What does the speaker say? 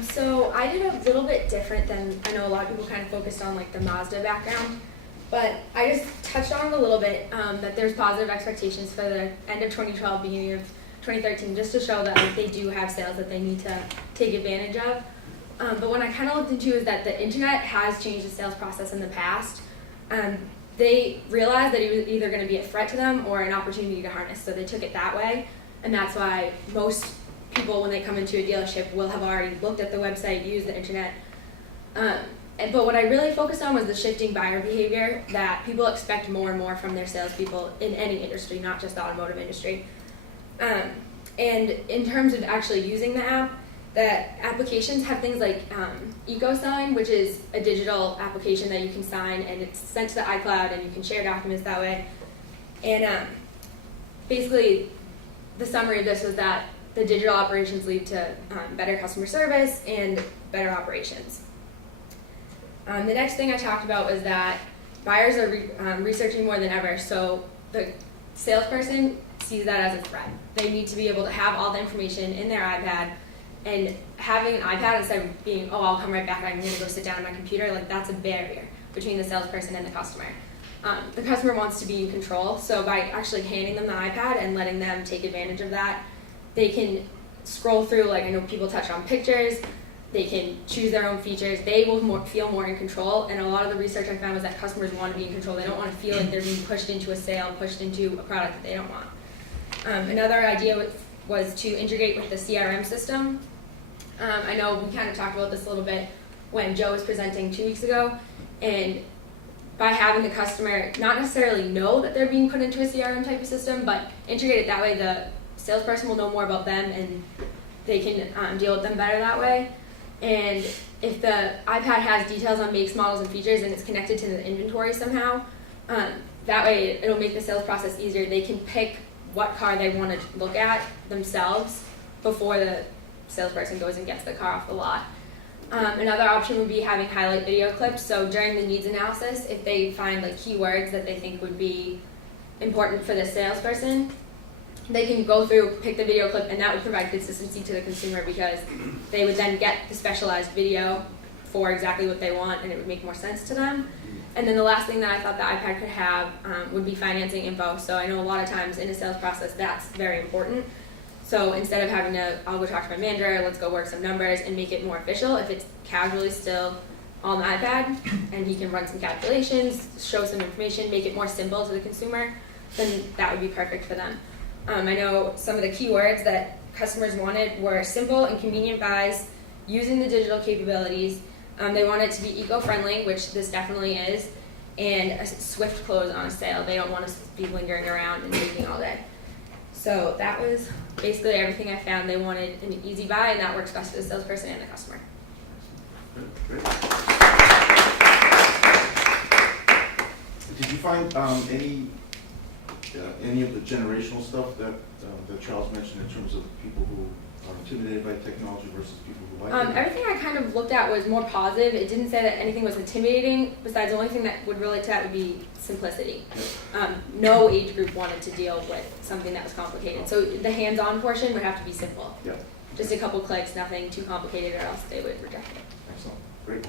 So I did a little bit different than, I know a lot of people kind of focused on like the Mazda background, but I just touched on it a little bit, that there's positive expectations for the end of 2012, beginning of 2013, just to show that like, they do have sales that they need to take advantage of. But what I kind of looked into is that the internet has changed the sales process in the past. They realized that it was either going to be a threat to them or an opportunity to harness, so they took it that way, and that's why most people, when they come into a dealership, will have already looked at the website, used the internet. But what I really focused on was the shifting buyer behavior, that people expect more and more from their salespeople in any industry, not just the automotive industry. And in terms of actually using the app, the applications have things like EcoSign, which is a digital application that you can sign, and it's sent to the iCloud, and you can share documents that way. And basically, the summary of this was that the digital operations lead to better customer service and better operations. The next thing I talked about was that buyers are researching more than ever, so the salesperson sees that as a threat. They need to be able to have all the information in their iPad, and having an iPad instead of being, oh, I'll come right back, I'm going to go sit down on my computer, like that's a barrier between the salesperson and the customer. The customer wants to be in control, so by actually handing them the iPad and letting them take advantage of that, they can scroll through, like I know people touch on pictures, they can choose their own features, they will feel more in control, and a lot of the research I found was that customers want to be in control. They don't want to feel like they're being pushed into a sale, pushed into a product that they don't want. Another idea was to integrate with the CRM system. I know we kind of talked about this a little bit when Joe was presenting 2 weeks ago, and by having the customer not necessarily know that they're being put into a CRM type of system, but integrate it that way, the salesperson will know more about them and they can deal with them better that way. And if the iPad has details on makes, models, and features, and it's connected to the inventory somehow, that way it'll make the sales process easier. They can pick what car they want to look at themselves before the salesperson goes and gets the car off the lot. Another option would be having highlight video clips. So during the needs analysis, if they find like keywords that they think would be important for the salesperson, they can go through, pick the video clip, and that would provide consistency to the consumer because they would then get the specialized video for exactly what they want, and it would make more sense to them. And then the last thing that I thought the iPad could have would be financing info. So I know a lot of times in a sales process that's very important. So instead of having to, I'll go talk to my manager, let's go work some numbers and make it more official, if it's casually still on the iPad and he can run some calculations, show some information, make it more simple to the consumer, then that would be perfect for them. I know some of the keywords that customers wanted were simple and convenient buys, using the digital capabilities. They want it to be eco-friendly, which this definitely is, and a swift close on a sale. They don't want to be lingering around and waiting all day. So that was basically everything I found. They wanted an easy buy, and that works best for the salesperson and the customer. Great. Did you find any of the generational stuff that Charles mentioned in terms of people who are intimidated by technology versus people who like it? Everything I kind of looked at was more positive. It didn't say that anything was intimidating. Besides, the only thing that would relate to that would be simplicity. No age group wanted to deal with something that was complicated. So the hands-on portion would have to be simple. Yeah. Just a couple clicks, nothing too complicated, or else they would reject it. Excellent. Great.